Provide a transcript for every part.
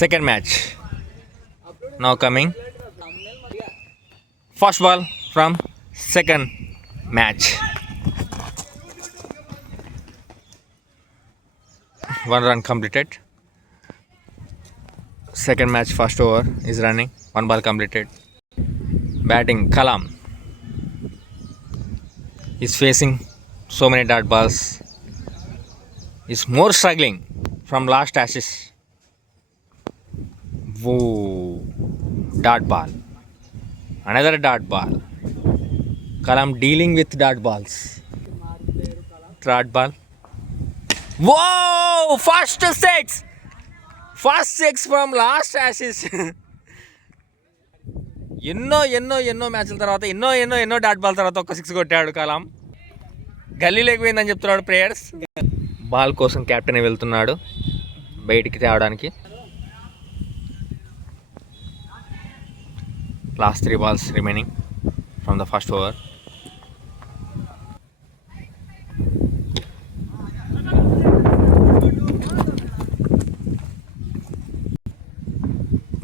Second match now coming. First ball from second match. 1 run completed. Second match first over is running. 1 ball completed. Batting Kalam is facing so many dot balls. Is more struggling from last ashes. Whoa, dot ball. Another dot ball. Kalam dealing with dot balls. Dot ball. Whoa! First six! First six from last ashes. ఎన్నో మ్యాచ్ల తర్వాత ఎన్నో dot ball తర్వాత ఒక 6 కొట్టాడు కలాం. గల్లీ లేకపోయిందని చెప్తున్నాడు ప్లేయర్స్. బాల్ కోసం కెప్టెన్ వెళ్తున్నాడు బయటికి తేవడానికి. లాస్ట్ 3 balls remaining from the first over.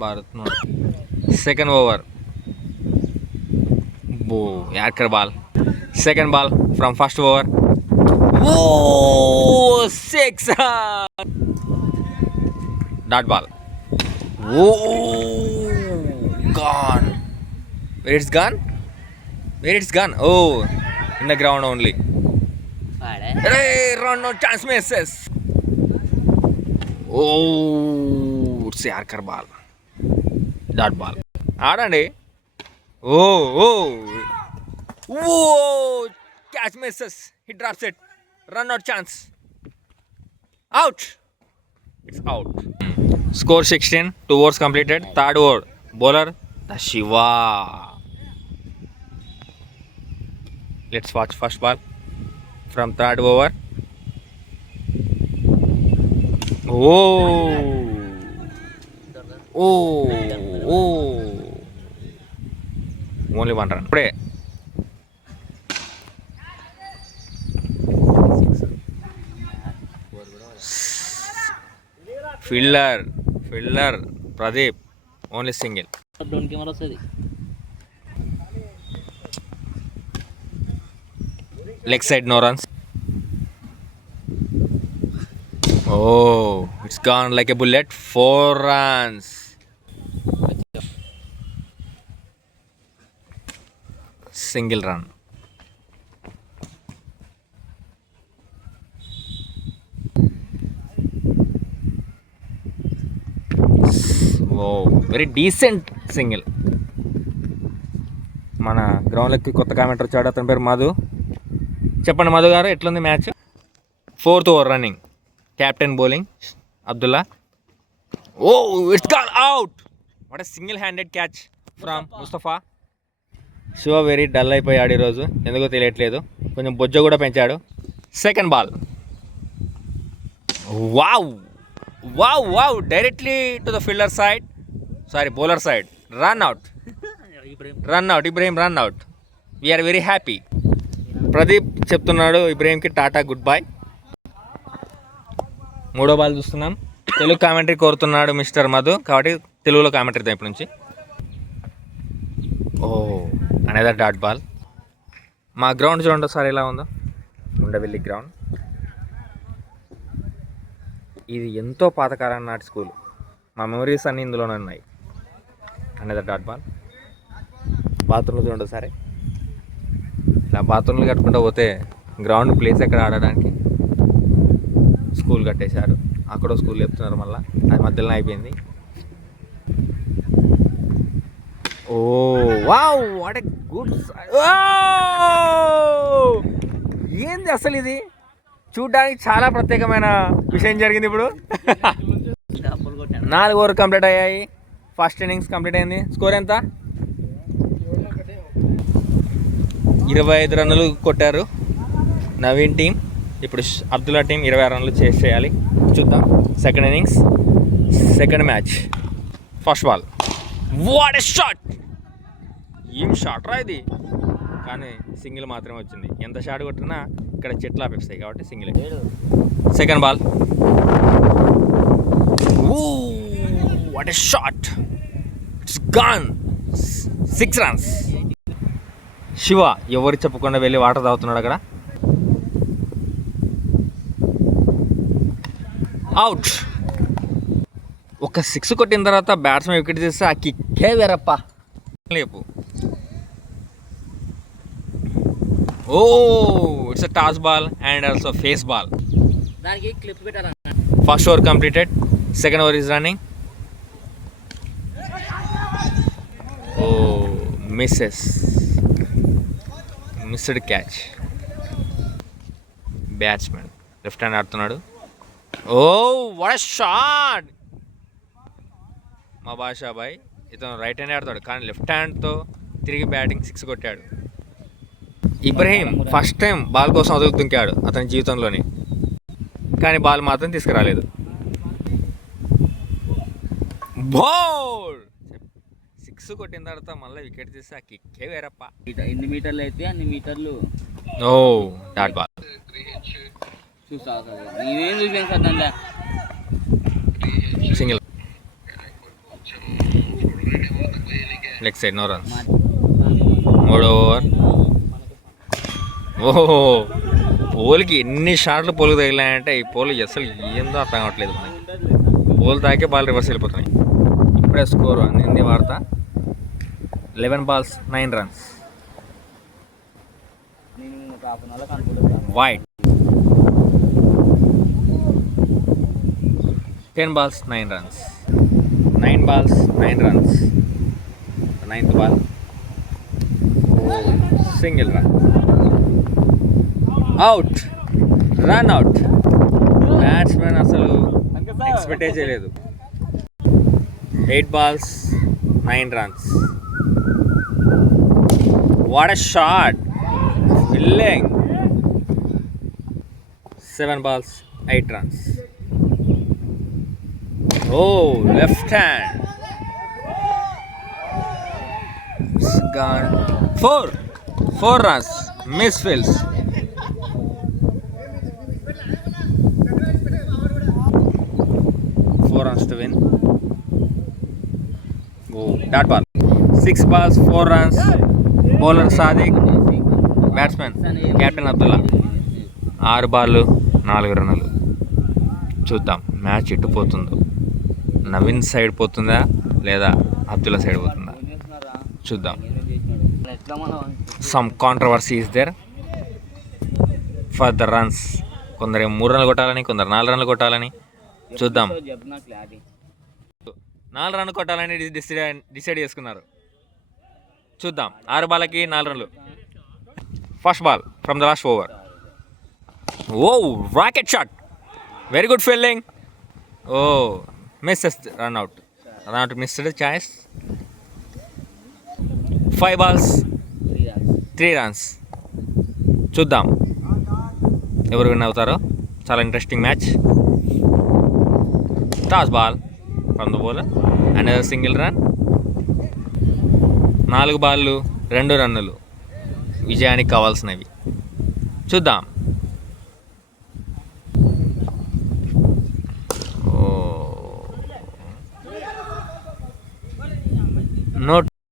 Bharat second over. Yorker ball. Second ball from first over. Whoa, 6. Dot ball. Whoa, gone. Where it's gone? Oh, in the ground only. Hey, run no chance misses. Oh, it's Yorker ball. Dot ball. ఆడండి. Oh catch misses. He drops it. Run out chance. Out. It's out. Score 16. 2 overs completed. Third over. Bowler the Shiva. Let's watch first ball from third over. Only 1 run. Fielder Pradeep, only single. Leg side, no runs. Oh, it's gone like a bullet. 4 runs. Single run. Wow, very decent single. మన గ్రౌండ్లోకి కొత్త కామెంటర్ వచ్చాడు, అతని పేరు మధు. చెప్పండి మధు గారు, ఎట్లుంది match? 4th over రన్నింగ్. Captain bowling Abdullah. Oh, it's gone out. What a single handed catch from Mustafa. Shiva very dull అయిపోయాడు ఈరోజు, ఎందుకో తెలియట్లేదు. కొంచెం బొజ్జ కూడా పెంచాడు. Second ball. Wow directly to the fielder side, bowler side. Run out. Ibrahim run out. We're very happy. Pradeep చెప్తున్నాడు ఇబ్రహీంకి టాటా గుడ్ బై. 3వ బాల్ చూస్తున్నాం. తెలుగు కామెంటరీ కోరుతున్నాడు మిస్టర్ మధు, కాబట్టి తెలుగులో కామెంటరీ ఇద్దాం ఇప్పటి నుంచి. Another dot ball. మా గ్రౌండ్ చూడండి సార్ ఎలా ఉందో, ఉండవెల్లి గ్రౌండ్. ఇది ఎంతో పాతకాలం నాటి స్కూల్. మా మెమరీస్ అన్నీ ఇందులోనే ఉన్నాయి. Another dot ball. బాత్రూమ్లు చూడండి సరే, ఇలా బాత్రూమ్లు కట్టుకుంటూ పోతే గ్రౌండ్ ప్లేస్ ఎక్కడ ఆడడానికి. స్కూల్ కట్టేశారు, అక్కడ స్కూల్ చెప్తున్నారు, మళ్ళీ అది మధ్యలో అయిపోయింది. Wow, what a good. ఏంది అసలు ఇది? చూడ్డానికి చాలా ప్రత్యేకమైన విషయం జరిగింది ఇప్పుడు. 4 overs కంప్లీట్ అయ్యాయి. ఫస్ట్ ఇన్నింగ్స్ కంప్లీట్ అయింది. స్కోర్ ఎంత? 25 రన్నులు కొట్టారు నవీన్ టీం. ఇప్పుడు అబ్దుల్లా టీం 26 రన్నులు చేయాలి. చూద్దాం. Second innings, second match. First ball. What a shot. ఏం షాట్ రా ఇది, కానీ సింగిల్ మాత్రమే వచ్చింది. ఎంత షాట్ కొట్టినా ఇక్కడ చెట్లు ఆపేస్తాయి కాబట్టి single. Second ball. What a shot, it's gone. 6 runs. శివ ఎవరు చెప్పకుండా వెళ్ళి వాటర్ తాగుతున్నాడు అక్కడ. అవుట్. ఒక 6 కొట్టిన తర్వాత బ్యాట్స్మెన్ వికెట్ తీస్తే ఆ కిక్కే వేరప్ప. లేపు. Oh it's a toss ball and also face ball. దానికి క్లిప్ పెట్టారు. First over completed, second over is running. Oh missed catch. Batsmen left hand ఆడుతున్నాడు. Oh what a shot. మా బాషాబాయ్ ఇతను రైట్ హ్యాండ్ ఆడతాడు కానీ లెఫ్ట్ హ్యాండ్తో తిరిగి బ్యాటింగ్ 6 కొట్టాడు. ఇబ్రహీం ఫస్ట్ టైం బాల్ కోసం అదుగు దుంకాడు అతని జీవితంలోని, కానీ బాల్ మాత్రం తీసుకురాలేదు. బౌల్ 6 కొట్టిన తర్వాత మళ్ళీ వికెట్ తీస్తే ఆ కిక్కే వేరప్ప. ఎన్ని మీటర్లు అయితే అన్ని మీటర్లు. Oh dot ball. చూసా నేనేం చూసాను సార్ దాంట్లో. Single leg side, no runs. 3వ ఓవర్. ఓహో పోల్కి ఎన్ని షాట్లు పోల్కి తగిలాయంటే ఈ పోల్ అసలు ఏందో అర్థం కావట్లేదు. పోల్ తాకే బాల్ రివర్స్ వెళ్ళిపోతున్నాయి. ఇప్పుడే స్కోరు అందింది వార్త. 11 balls 9 runs. వైడ్. 10 balls 9 runs. 9 balls 9 runs. 9th ball single run. Out, run out. Batsmen అసలు ఎక్స్పెక్టే చేయలేదు. 8 balls 9 runs. What a shot, fielding. 7 balls 8 runs. Oh left hand. Gone. 4 runs. Miss fields. 4 runs to win. Oh, dot ball. 6 balls 4 runs. Bowler Sadiq. Batsman Captain Abdullah. 6 బాళ్ళు 4 రన్నులు. చూద్దాం మ్యాచ్ ఎటు పోతుందో. నవీన్ సైడ్ పోతుందా లేదా అబ్దుల్లా సైడ్ పోతుందా చూద్దాం. Some controversy is there for the runs. కొందరు 3 runs కొట్టాలని, కొందరు 4 runs కొట్టాలని. చూద్దాం. 4 runs కొట్టాలని డిసైడ్ చేసుకున్నారు. చూద్దాం. 6 బాళ్ళకి 4 runs. First ball from the last over. Oh rocket shot, very good fielding. Oh misses run out. Missed choice. 5 balls 3 runs. చూద్దాం ఎవరు విన్ అవుతారో. చాలా interesting match. Toss ball from the bowler and single run. 4 బాళ్ళు 2 రన్నులు విజయానికి కావాల్సినవి. చూద్దాం.